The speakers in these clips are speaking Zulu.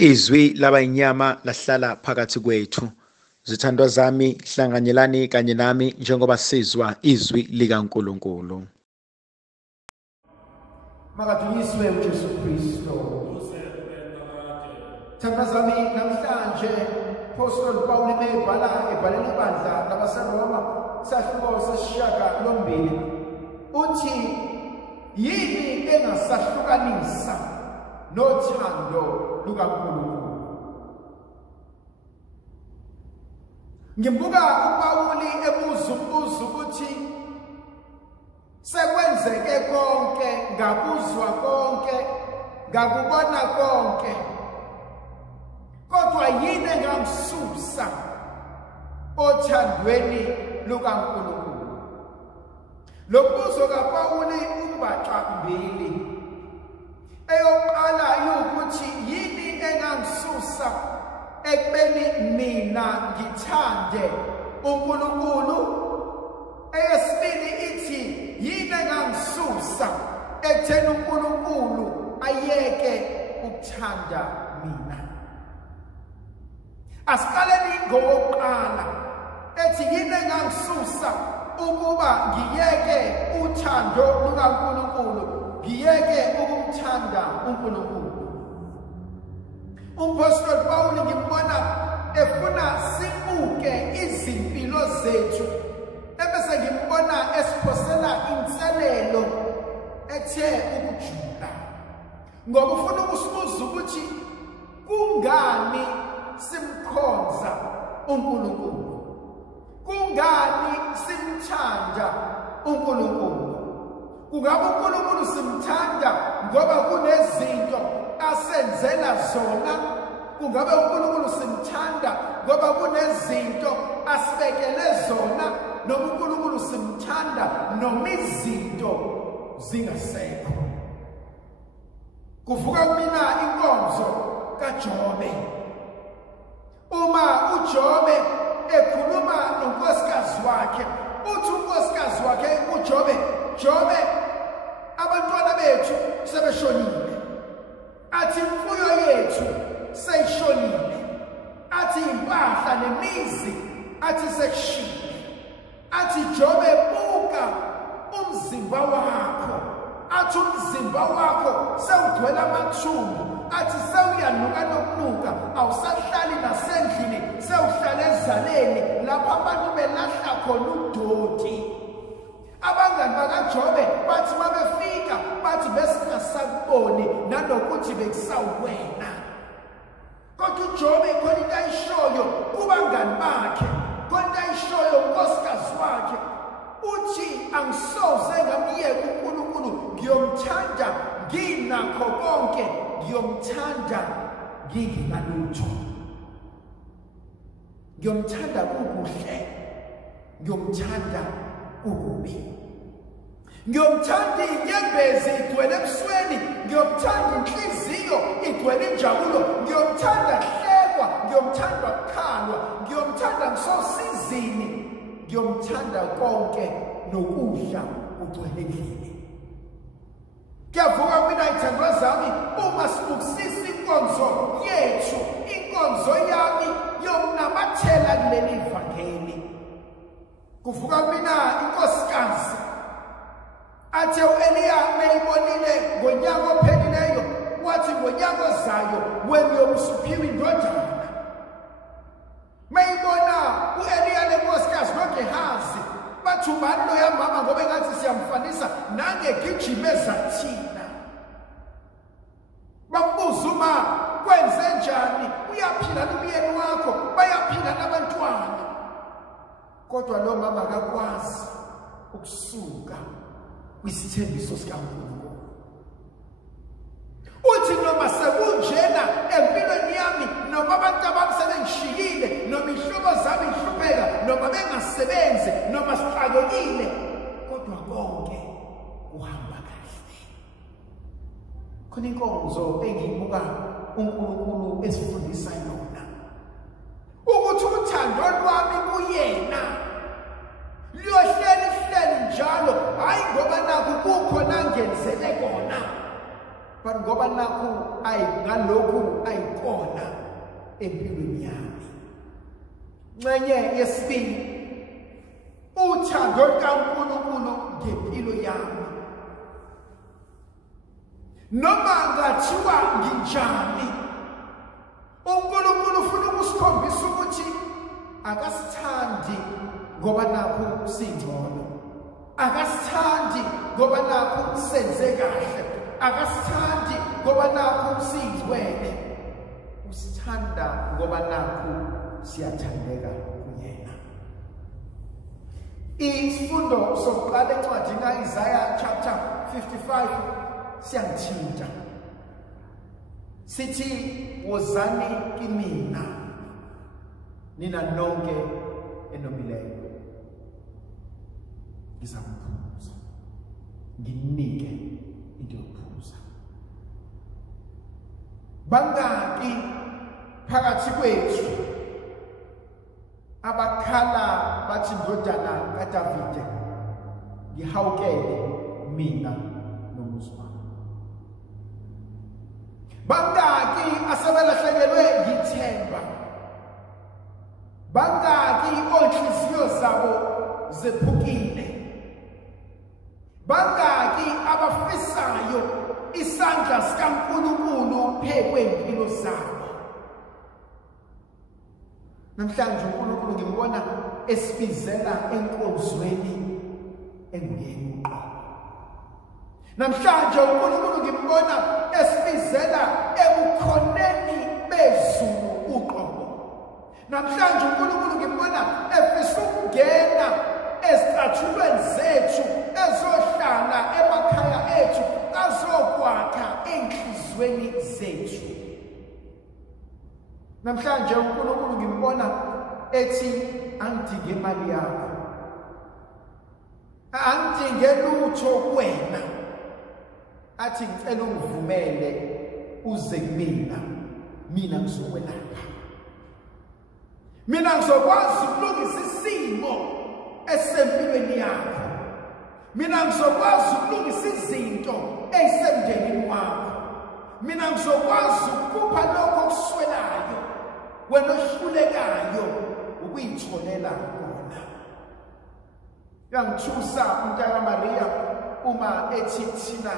Izwi labayinyama lahlala phakathi kwethu. Zithandwa zami, hlanganyelani kanye nami njengoba sizwa izwi likaNkulunkulu. Makadunyiswe uJesu Kristu. Zithandwa zami, namhlanje Apostle Paul ebhalela ibandla labaseRoma sahluko sesishaka lombili. Uthi yini engasahlukanisa nothando lukaKristu. Ngimbuka uPauli ebuza ukuthi sekwenzeke konke, ngakuzwa konke, ngakubona konke, kodwa yini engamsusa othandweni lukaNkulunkulu? Lo mbuzo kaPauli umbaqambili. Eyokuqala ukuthi yini engangisusa ekubeni mina ngithande uNkulunkulu. Eyesibili ithi yini engangisusa ekutheni uNkulunkulu ayeke ukuthanda mina. Asiqaleni ngokuqala ethi yini engangisusa ukuba ngiyeke uthando lukaNkulunkulu, ngiyeke ukumthanda uNkulunkulu. Apostle Paul ngimbona efuna sibuke izimpilo zethu, ebese ngimbona esiphosela inselelo ethe ukujula, ngoba ufuna ukusibuza ukuthi kungani simkhonza uNkulunkulu, kungani simthanda uNkulunkulu. Kungabe uNkulunkulu simthanda ngoba kunezinto asenzela zona? Kungabe uNkulunkulu simthanda ngoba kunezinto asibekele zona? Noma uNkulunkulu simthanda noma izinto zingasekho? Kuvuka kumina inkonzo kaJobe. Uma uJobe ekhuluma nonkosikazi wakhe, uthi unkosikazi wakhe uJobe, Jobe, abantwana bethu sebeshonile, athi imfuyo yethu seyishonile, athi impahla nemizi athi sekushile, athi Jobe buka umzimba wakho, athi umzimba wakho sewugcwele amathumbu, athi sewuyanuka nokunuka, awusahlali nasendlini, sewuhlala ezaleni lapho abantu belahla khona udoti. Abangani bakaJobe bathi mabefika bathi besingasakuboni nanokuthi bekusawuwena. Kodwa uJobe khona into ayishoyo kubangani bakhe, khona into ayishoyo unkosikazi wakhe, uthi angisoze ngamyeka uNkulunkulu, ngiyomthanda nginakho konke, ngiyomthanda ngingenalutho, ngiyomthanda kukuhle, ngiyomthanda ukubi, ngiyomthanda inyembezi igcwele ebusweni, ngiyomthanda inhliziyo igcwele injabulo, ngiyomthanda kuhlekwa, ngiyomthanda kukhalwa, ngiyomthanda ngisosizini, ngiyomthanda konke nokudla kugcwele endlini. Kuyavuka mina izithandwa zami uma sibukisisa inkonzo yethu, inkonzo yami yokunamathela kuleli ivangeli. Kuvuka mina inkosikazi athe uEliya meyibonile ngonyaka ophelileyo, wathi ngonyaka ozayo wena uyomsuphiwa indodana. Meyibona uEliya lenkosikazi noGehazi bathi ubani lo yamama, ngoba engathi siyamfanisa nangegijimeza thina. Bambuza uma kwenze njani, uyaphila nomyeni wakho, bayaphila nabantwana. Kodwa lo mama akakwazi ukusuka kwisithembiso sikaNkulunkulu. Uthi noma sekunjena empilweni yami, noma abantu abami sebengishiyile, noma ihlobo zami ihlupheka, noma bengasebenzi, noma sixakekile, kodwa konke kuhamba kahle. Khona inkonzo engiyibuka uNkulunkulu esifundisa yona, ukuthi uthando lwami kuyena luyohleli njalo, hayi ngoba naku kukhona ngenzele kona. but ngoba nakho ngalokhu ayikona empilweni yami. Ngcenye yesibili, uthando lukaNkulunkulu ngempilo yami. Noma ngathiwa nginjani, uNkulunkulu ufuna ukusikhombisa ukuthi akasithandi ngoba nakho singcono, akasithandi ngoba nakho senze kahle, akasithandi ngoba nakho siyingcwele, usithanda ngoba nakho siyathandeka kuyena. Isifundo sokuqala encwadi kaIsaiah chapter 55 siyangithinta. Sithi wozani kimina nina nonke enomileyo, ngizakuphuza, nginike into yokuphuza. Bangaki phakathi kwethu abakhala bathi ndodana kaDavide, ngihawukele mina nomuzi wami. Bangaki asebelahlekelwe yithemba, bangaki onhliziyo zabo zephukile, bangaki abafisayo isandla sikaNkulunkulu phekwempilo zabo. Namhlanje uNkulunkulu ngimbona esibizela enkonzweni enguyena uqobo. Namhlanje uNkulunkulu ngimbona esibizela ebukhoneni bezulu uqobo. Namhlanje uNkulunkulu ngimbona efisa ukungena ezicathulweni zethu, ezohlala emakhaya ethu, azokwakha enhlizweni zethu. Namhlanje uNkulunkulu ngimbona ethi angidinge imali yakho, angidinge lutho kuwena, athi ngicela ungivumele uze kumina, mina ngizokwelapha, mina ngizokwazi ukulungisa isimo esempilweni yakho, mina ngizokwazi ukulungisa izinto ezisemndenini wakho, mina ngizokwazi ukukhupha lokho okuswelayo, wena ohlulekayo ukuyitholela kona. Yangithusa uMntaka Maria uma ethi thina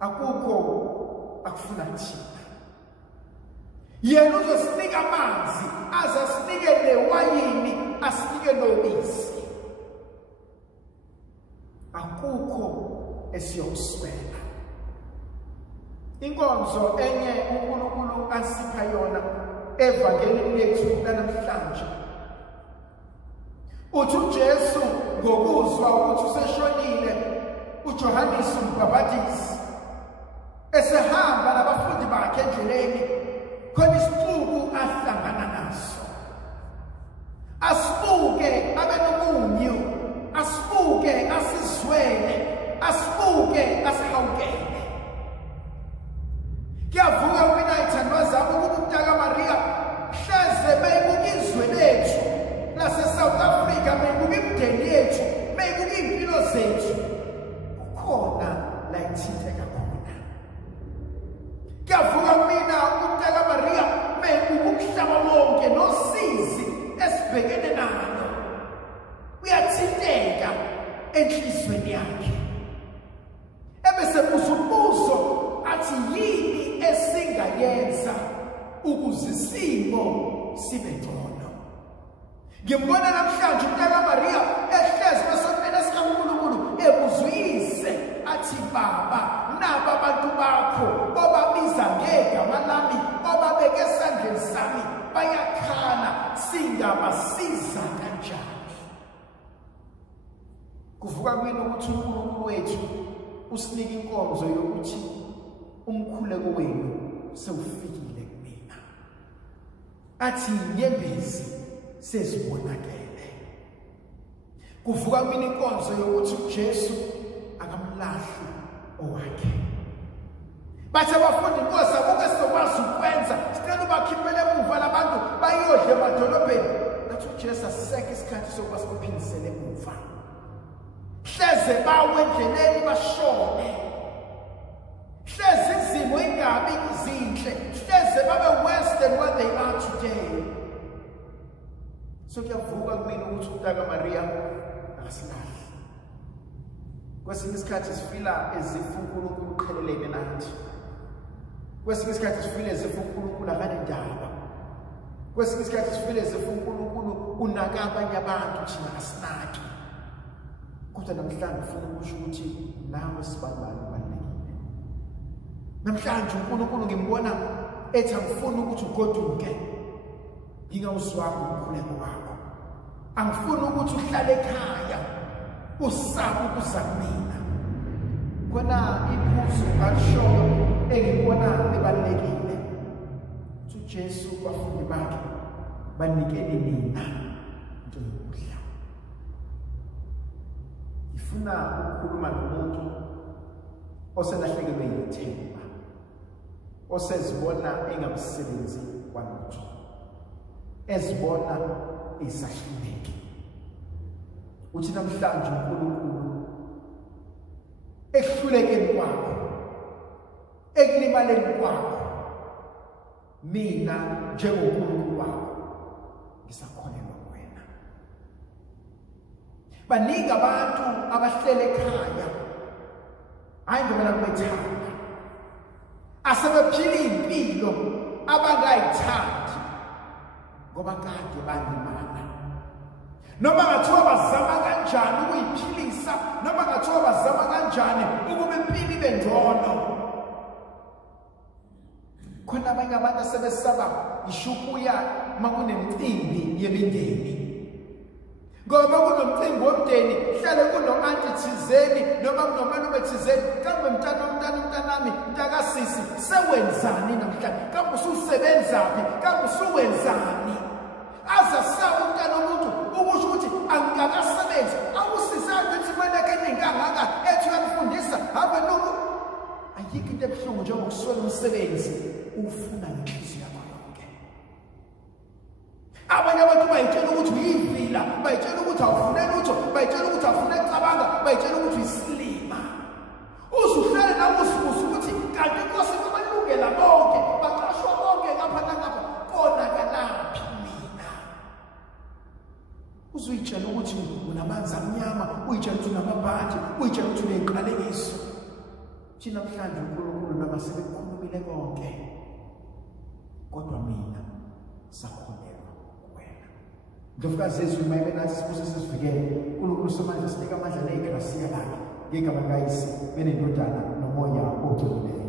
akukho akufuna thina, yena uzosinika amanzi, azasinike newayini, asinike nobisi. Akukho esiyokuswela. Inkonzo enye uNkulunkulu asipha yona evangelini lethu lanamhlanje, uthi uJesu ngokuzwa ukuthi useshonile, uJohannes uMbhapatisi esehamba nabafundi bakhe endleleni, khona isixuku ahlangana naso. Asibuke abe nomunyu, asibuke asizwele, asibuke asihawukele. Kuyavuka mina Zithandwa zami ukuthi uMntaka Maria hleze beyibuka izwe lethu lase-South Africa, beyibuka imindeni yethu, beyibuka iy'mpilo zethu, kukhona la ithinteka khona. Kuyavuka mina uMntaka Maria beyibuka umhlaba wonke nosizi esibhekene nalo, uyathinteka enhlizweni yakhe. Ebese buza umbuzo athi yini esingayenza ukuze isimo sibe ngcono. Ngimbona namhlanje uMntaka Maria ehlezi esonweni sikaNkulunkulu ebuzuyise athi, Baba, naba abantu bakho obabiza ngegama lami, obabeke esandleni sami, bayakhala, singabasiza kanjani? Kuvuka mina ukuthi uNkulunkulu wethu usinike inkonzo yokuthi umkhuleko wenu sewufikile kumina, athi inyembezi sezibonakele. Kuvuka mina inkonzo yokuthi uJesu akamlahli owakhe. Bathi abafundi, Nkosi, akukho sizokwazi ukwenza, sicela ubakhiphele emuva labantu bayodle emadolobheni. Nathi uJesu asiseke isikhathi sokuba sibaphindisele emuva, hleze bawe endleleni bashone, hleze umntaka Maria akasilahli. Kwesinye isikhathi sifila ezifuna uNkulunkulu uqhelelene nathi. Kwesinye isikhathi sifile ezifuna uNkulunkulu akanendaba. Kwesinye isikhathi sifile ezifuna uNkulunkulu unaka abanye abantu thina asinaki. Kodwa namhlanje ufuna ukusho ukuthi nawe sibambane ubalulekile. Namhlanje uNkulunkulu ngimbona ethi angifuni ukuthi ugoduke. Ngingawuswanga umkhuleko wakho. Angifuni ukuthi uhlale ekhaya usaba ukuza kumina. Khona iphuzu alishoyo engibona libalulekile. uJesu kwafundi bakhe banikele mina into yokudla. Ngifuna ukukhuluma nomuntu oselahlekelwe yithemba, osezibona engamsebenzi kwalutho, ezibona esahluleke. Uthi namhlanje uNkulunkulu ekuhlulekeni kwakho, ekulimaleni kwakho, mina njengoNkulunkulu wakho ngisakholelwa kuwena. Baningi abantu abahlele ekhaya, hayi ngoba bethanda, asebephila impilo abangayithandi ngoba kade balimala. Noma ngathiwa bazama kanjani ukuyiphilisa, noma ngathiwa bazama kanjani ukuba impilo ibe ngcono. Khona abanye abantu asebesaba ishukuya makunemicimbi yemindeni. Ngoba kunomcimbi womndeni, hlale kuno-anti thizeni noma kunomalume thizeni, kambe mntanami, mntakasisi, sewenzani namhlanje? Kambe ususebenzaphi? Kambe usuwenzani? Aza sabe umntana womuntu ukusho ukuthi angikakasebenzi, awusizange ukuthi kweneke ningangaka ethi uyamfundisa habe nuku. Ayikho into ebuhlungu njengokuswela umsebenzi ufuna ngenhliziyo yakho yonke. Abanye abantu bayitshela ukuthi uyivila, bayitshela ukuthi awufune lutho, bayitshela ukuthi awufune cabanga, bayitshela ukuthi uyisilima. Uzuhlale nawe usibuza ukuthi kanti Nkosi kubalungela bonke, baqashwa bonke ngapha nangapha, konakalaphi mina? Uzuyitshela ukuthi unamanzi amnyama, uyitshela ukuthi unamabhadi, uyitshela ukuthi uneqalekiso. Thina namhlanje uNkulunkulu noma sebekukhulumile konke, kodwa mina sakholelwa kuwena. Ndlovukazi Yesu mayebe nathi sibuze sizivikele. uNkulunkulu somandla sinika amandla negrasiya lakhe ngegama likaYise benendodana nomoya ogcweleyo.